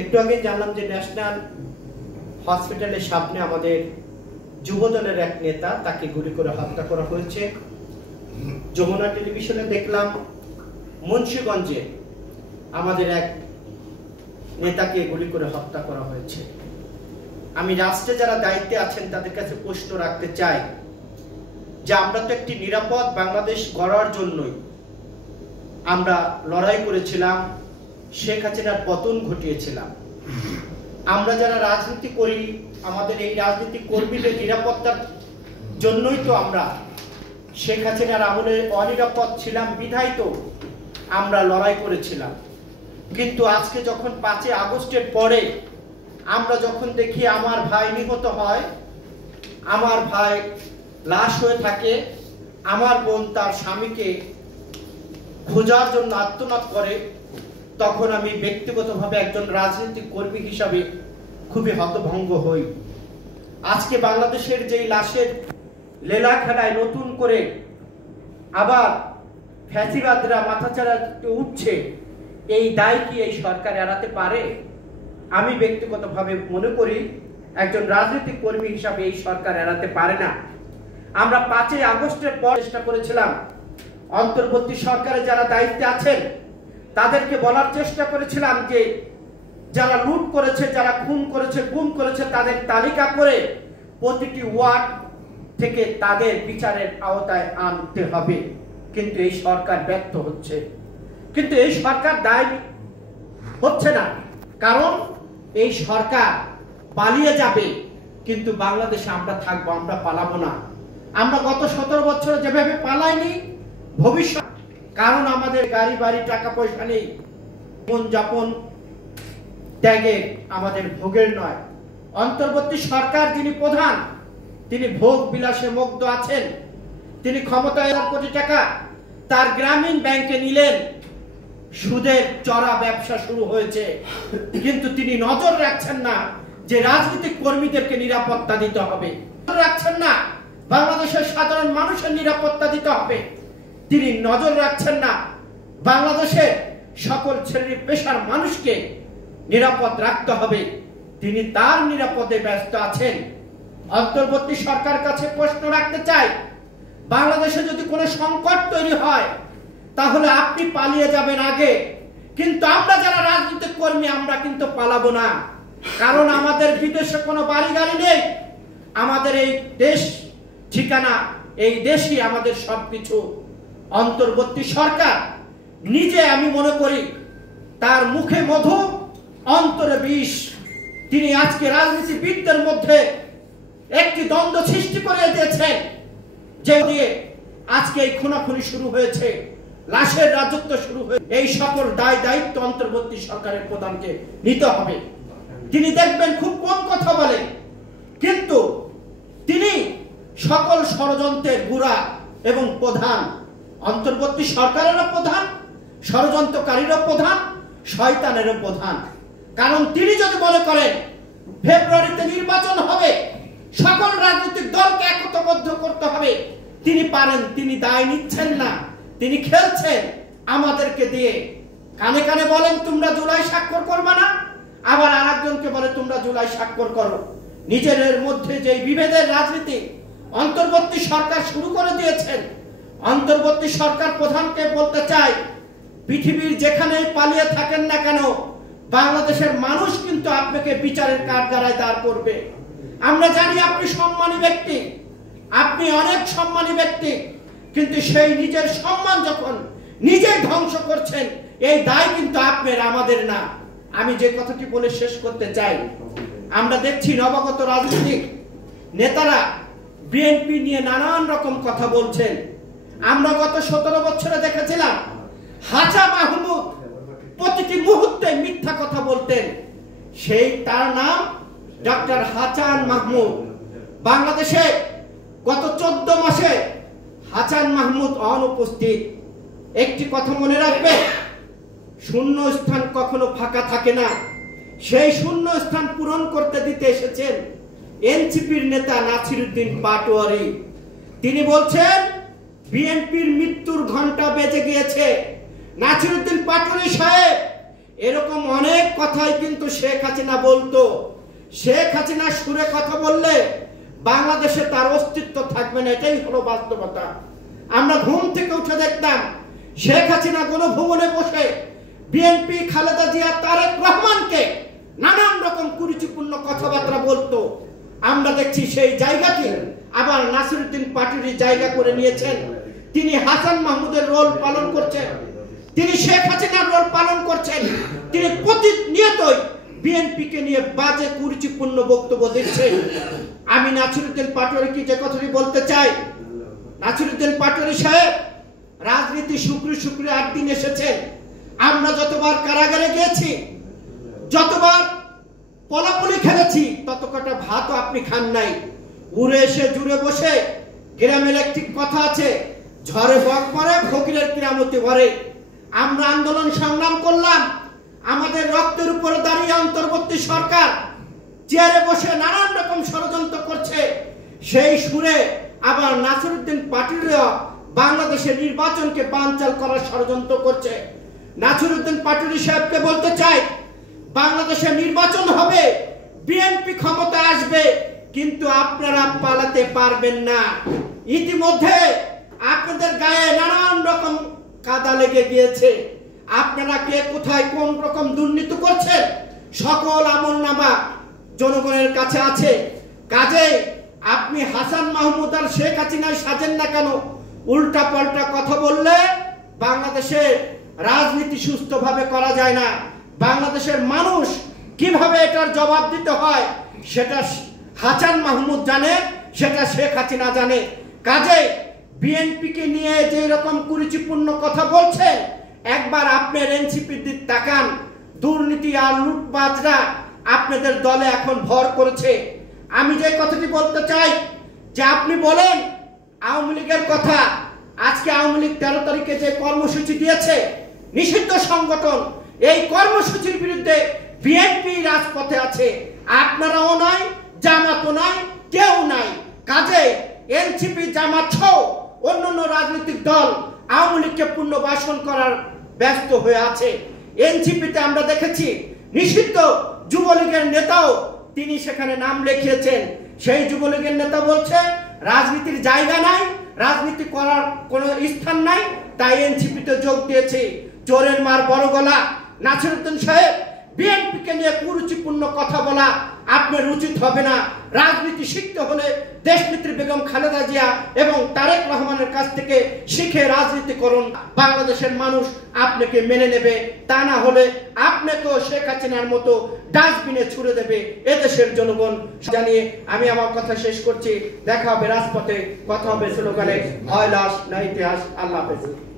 একটু আগে জানলাম যে ন্যাশনাল হসপিটালের সামনে আমাদের যুবদলের এক নেতা তাকে গুলি করে হত্যা করা হয়েছে। যমুনা টেলিভিশনে দেখলাম মুন্সিগঞ্জে আমাদের এক নেতাকে গুলি করে হত্যা করা হয়েছে। আমি রাষ্ট্রে যারা দায়িত্বে আছেন তাদের কাছে প্রশ্ন রাখতে চাই যে আমরা তো একটি নিরাপদ বাংলাদেশ গড়ার জন্যই আমরা লড়াই করেছিলাম, শেখ হাসিনার পতন ঘটিয়েছিলাম। আমরা যারা রাজনীতি করি আমাদের এই রাজনীতি কর্মীদের নিরাপত্তার জন্যই তো আমরা শেখ হাসিনার আমলে অনিরাপদ ছিলাম বিধায় তো আমরা লড়াই করেছিলাম। কিন্তু আজকে যখন 5 আগস্টের পরে আমরা যখন দেখি আমার ভাই নিহত হয়, আমার ভাই লাশ হয়ে থাকে, আমার বোন তার স্বামীকে খোঁজার জন্য আত্মনাদ করে, তখন আমি ব্যক্তিগতভাবে একজন রাজনৈতিক কর্মী হিসাবে খুবই হতভম্ব হই। আজকে বাংলাদেশের যেই লাশের লীলা খেলায় নতুন করে আবার ফ্যাসিবাদরা মাথাচাড়া উঠছে, এই দায় কি এই সরকার এড়াতে পারে? আমি ব্যক্তিগতভাবে মনে করি একজন রাজনৈতিক কর্মী হিসাবে এই সরকার এড়াতে পারে না। আমরা 5 আগস্টের পর চেষ্টা করেছিলাম অন্তর্বর্তী সরকারে যারা দায়িত্বে আছেন তাদেরকে বলার চেষ্টা করেছিলাম যে যারা লুট করেছে, যারা খুন করেছে, গুম করেছে তাদের তালিকা করে প্রতিটি ওয়ার্ড থেকে তাদের বিচারের আওতায় আনতে হবে। কিন্তু এই সরকার ব্যর্থ হচ্ছে, কিন্তু এই সরকার দায় হচ্ছে না, কারণ এই সরকার পালিয়ে যাবে কিন্তু বাংলাদেশে আমরা থাকবো, আমরা পালাবো না। আমরা গত 17 বছর যেভাবে পালাইনি ভবিষ্যৎ, কারণ আমাদের গাড়ি বাড়ি টাকা পয়সা নেই, জীবনযাপন ত্যাগের আমাদের ভোগের নয়। অন্তর্বর্তী সরকার যিনি প্রধান তিনি ভোগ বিলাসে মুগ্ধ আছেন। তিনি ক্ষমতায় 1 কোটি টাকা তার গ্রামীণ ব্যাংকে নিলেন, সুদের চড়া ব্যবসা শুরু হয়েছে, কিন্তু তিনি নজর রাখছেন না যে রাজনৈতিক কর্মীদেরকে নিরাপত্তা দিতে হবে, নজর রাখছেন না বাংলাদেশের সাধারণ মানুষের নিরাপত্তা দিতে হবে, তিনি নজর রাখছেন না বাংলাদেশের সকল শ্রেণী পেশার মানুষকে নিরাপদ রাখতে হবে, তিনি তার নিরাপদে ব্যস্ত আছেন। অন্তর্বর্তী সরকার কাছে প্রশ্ন রাখতে চাই, বাংলাদেশে যদি কোনো সংকট তৈরি হয় তাহলে আপনি পালিয়ে যাবেন আগে, কিন্তু আমরা যারা রাজনৈতিক কর্মী আমরা কিন্তু পালাবো না, কারণ আমাদের বিদেশে কোনো বাড়ি গাড়ি নেই, আমাদের এই দেশ ঠিকানা, এই দেশই আমাদের সবকিছু। অন্তর্বর্তী সরকার নিজে আমি মনে করি তার মুখে মধু অন্তরে বিষ। তিনি আজকে রাজনীতিবিদদের মধ্যে একটি দ্বন্দ্ব সৃষ্টি করে দিয়েছেন, যে দিয়ে আজকে এই খুনাখুনি শুরু হয়েছে, লাশের রাজত্ব শুরু হয়েছে। এই সকল দায় দায়িত্ব অন্তর্বর্তী সরকারের প্রধানকে নিতে হবে। তিনি দেখবেন খুব কম কথা বলেন, কিন্তু তিনি সকল ষড়যন্ত্রের গুড়া এবং প্রধান। অন্তর্বর্তী সরকারেরও প্রধান, ষড়যন্ত্রকারীরও প্রধান, শয়তানেরও প্রধান। কারণ তিনি যদি মনে করেন ফেব্রুয়ারিতে নির্বাচন হবে, সকল রাজনৈতিক দলকে একতাবদ্ধ করতে হবে, তিনি পারেন, তিনি দায় নিচ্ছেন না, তিনি খেলছেন আমাদেরকে দিয়ে। কানে কানে বলেন তোমরা জুলাই স্বাক্ষর করবে না, আবার আরেকজনকে বলে তোমরা জুলাই স্বাক্ষর করো। নিজেদের মধ্যে যে বিভেদের রাজনীতি অন্তর্বর্তী সরকার শুরু করে দিয়েছেন। অন্তর্বর্তী সরকার প্রধানকে বলতে চাই, পৃথিবীর যেখানেই পালিয়ে থাকেন না কেন বাংলাদেশের মানুষ কিন্তু আপনাকে বিচারের কাঠগড়ায় দাঁড় করবে। আমরা জানি আপনি সম্মানী ব্যক্তি, আপনি অনেক সম্মানী ব্যক্তি, কিন্তু সেই নিজের সম্মান যখন নিজে ধ্বংস করছেন এই দায় কিন্তু আপনার, আমাদের না। আমি যে কথাটি বলে শেষ করতে চাই, আমরা দেখছি নবাগত রাজনৈতিক নেতারা বিএনপি নিয়ে নানান রকম কথা বলছেন। আমরা গত 17 বছরে দেখেছিলাম হাজা মাহমুদ প্রতিটি মুহূর্তে মিথ্যা কথা বলতেন, সেই তার নাম ডক্টর হাসান মাহমুদ। বাংলাদেশে গত 14 মাসে হাসান মাহমুদ অনুপস্থিত। একটি কথা মনে রাখবে, শূন্য স্থান কখনো ফাঁকা থাকে না, সেই শূন্য স্থান পূরণ করতে দিতে এসেছেন এনসিপির নেতা নাসিরউদ্দিন পাটোয়ারি। তিনি বলছেন বিএনপির মৃত্যুর ঘন্টা বেজে গিয়েছে। নাসিরউদ্দিন পাটোয়ারি সাহেব এরকম অনেক কথাই কিন্তু শেখ হাসিনা বলতো। শেখ হাসিনা সুরে কথা বললে বাংলাদেশে তার অস্তিত্ব থাকবে না, এটাই হলো বাস্তবতা। আমরা ঘুম থেকে উঠে দেখতাম শেখ হাসিনা গণভবনে বসে বিএনপি, খালেদা জিয়া, তারেক রহমানকে নানান রকম কুরুচিপূর্ণ কথাবার্তা বলতো। আমরা দেখছি সেই জায়গাটি আবার নাসিরউদ্দিন পাটোয়ারি জায়গা করে নিয়েছেন। তিনি হাসান মাহমুদের রোল পালন করছেন, তিনি শেখ হাসিনার রোল পালন করছেন। তিনি প্রতিনিয়তই বিএনপিকে নিয়ে বাজে কুরুচিপূর্ণ বক্তব্য দিচ্ছেন। আমি নাসিরউদ্দিন পাটোয়ারিকে যে কথাটি বলতে চাই, নাসিরউদ্দিন পাটোয়ারি সাহেব রাজনীতি শুক্রে 8 দিন এসেছেন। আমরা যতবার কারাগারে গিয়েছি, যতবার পলাপলি খেলেছি, তত কটা ভাতও আপনি খান নাই। উড়ে এসে জুড়ে বসে, গ্রামের একটি কথা আছে, ঝড়ে বক পড়ে ফকিরের কিরামতি ভরে। আমরা আন্দোলন সংগ্রাম করলাম, আমাদের রক্তের উপরে দাঁড়িয়ে অন্তর্বর্তী সরকার চেয়ারে বসে নানান রকম ষড়যন্ত্র করছে। সেই সুরে আবার নাসিরউদ্দিন পাটোয়ারিও বাংলাদেশের নির্বাচনকে বানচাল করার ষড়যন্ত্র করছে। নাসিরউদ্দিন পাটোয়ারি সাহেবকে বলতে চাই, বাংলাদেশে নির্বাচন হবে, বিএনপি ক্ষমতা আসবে, কিন্তু আপনারা পালাতে পারবেন না। ইতিমধ্যে আপনাদের গায়ে নানান রকম কাদা লেগে গিয়েছে। আপনারা কে কোথায় কোন রকম দুর্নীতি করছেন সকল আমলনামা জনগণের কাছে আছে। কাজে আপনি হাসান মাহমুদ আর শেখ হাসিনায় সাজেন না কেন? উল্টা পাল্টা কথা বললে বাংলাদেশে রাজনীতি সুস্থভাবে করা যায় না। বাংলাদেশের মানুষ কিভাবে এটার জবাব দিতে হয় সেটা হাসান মাহমুদ জানে, সেটা শেখ হাসিনা জানে। কাজে বিএনপিকে নিয়ে যে রকম কুরুচিপূর্ণ কথা বলছেন, একবার আপনার এনসিপির দিক তাকান। দুর্নীতি আর লুটপাটরা আপনাদের দলে এখন ভর করেছে। আমি যে কথাটি বলতে চাই, যে আপনি বলেন আওয়ামী লীগের কথা, আজকে আওয়ামী লীগ 13 তারিখে যে কর্মসূচি দিয়েছে, নিষিদ্ধ সংগঠন, এই কর্মসূচির বিরুদ্ধে বিএনপি রাজপথে আছে। আপনারাও নাই, জামাতও নাই, কেউ নাই। কাজে এনসিপি, জামাত সহ অন্যান্য রাজনৈতিক দল আওয়ামী লীগকে পুনর্বাসন করার ব্যস্ত হয়ে আছে। এনসিপিতে আমরা দেখেছি নিষিদ্ধ যুবলীগের নেতাও তিনি সেখানে নাম লিখিয়েছেন। সেই যুবলীগের নেতা বলছে রাজনীতির জায়গা নাই, রাজনীতি করার কোনো স্থান নাই, তাই এনসিপিতে যোগ দিয়েছে। চোরের মার বড় গলা। নাসিরউদ্দিন সাহেব, বিএনপিকে নিয়ে কুরুচিপূর্ণ কথা বলা আপনার উচিত হবে না। রাজনীতি শিখতে হলে দেশনেত্রী বেগম খালেদা জিয়া এবং তারেক রহমানের কাছ থেকে শিখে রাজনীতি করুন। বাংলাদেশের মানুষ আপনাকে মেনে নেবে, তা না হলে আপনাকেও শেখ হাসিনার মতো ডাস্টবিনে ছুড়ে দেবে এদেশের জনগণ। জানিয়ে আমি আমার কথা শেষ করছি। দেখা হবে রাজপথে, কথা হবে স্লোগানে। হয় লাশ না ইতিহাস। আল্লাহ হাফেজ।